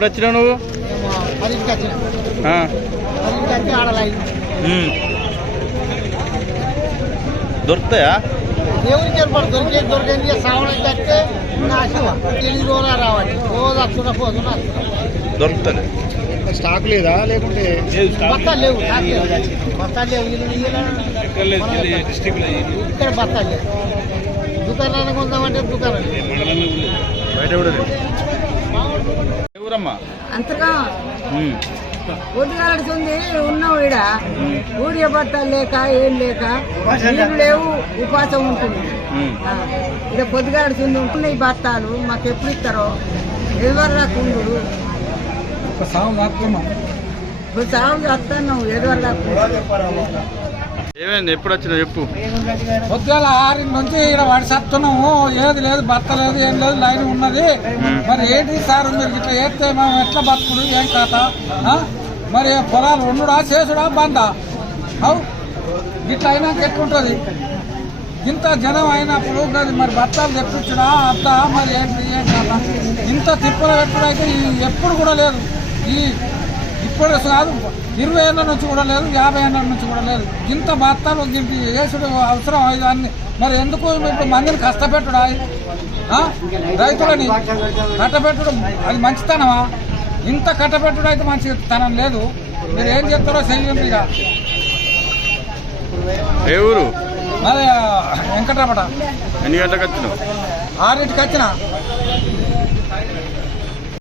ఎప్పుడు వచ్చినావు నువ్వు? దొరుకుతాయా? దేవునికి ఏర్పాటు దొరికేది శ్రావణం కట్టే ఎన్ని రోజులు రావాలి. రోజు వస్తున్నా పోతున్నా దొరుకుతాయి. స్టాక్ లేదా లేకుంటే బత్తాలు లేవు. బత్తాలు లేవు ఇక్కడ బత్తాలు లేవు. దుకాణానికి ఉందామంటే దుకాణం బయట కూడా ఎవరమ్మా అంతగా ఉద్యోగాలుంది ఉన్నావు ఈడ ఊడియ బత్తాలు లేక ఏం లేక నీళ్ళు లేవు, ఉపాసం ఉంటుంది. ఇక్కడ పొద్దుగాడుతుంది ఉంటున్నాయి బత్తాలు. మాకు ఎప్పుడు ఇస్తారో ఎదువరగా కుండు సాగు చేస్తున్నావు ఎదువరగా. ఏమైంది? ఎప్పుడు వచ్చినావు చెప్పు. పొద్దుగాల 6 నుంచి ఇక్కడ వాడి సత్తున్నాము. ఏది లేదు, బత్త లేదు, ఏం లేదు, లైన్ ఉన్నది. మరి ఏంటి సార్ మీరు ఇట్లా వేస్తే మనం ఎట్లా బతుకుడు ఏం కాత? మరి పొలాలు ఉండుడా చేసుడా బందా? అవు ఇట్లా అయినాక ఎట్లుంటుంది? ఇంత జనం అయినప్పుడు మరి బత్తాలు తెప్పించుడా అత్తా? మరి ఏంటి ఏం కాత? ఇంత తిప్పలు పెట్టుడైతే ఎప్పుడు కూడా లేదు. ఇప్పుడు కాదు, 20 ఏళ్ళ నుంచి కూడా లేదు, 50 ఏళ్ళ నుంచి కూడా లేదు. ఇంత బత్తాలు వేసుడు అవసరం అన్ని. మరి ఎందుకు ఇప్పుడు మందిని కష్టపెట్టుడా? రైతులని కట్టపెట్టడం అది మంచితనమా? ఇంత కట్టపెట్టుడు అయితే మంచితనం లేదు. మీరు ఏం చెప్తారో చెయ్యండి. ఇక ఏ ఊరు? మరి వెంకటరమట. ఎన్ని గంటలకు వచ్చినావు? 6ంటికి వచ్చిన.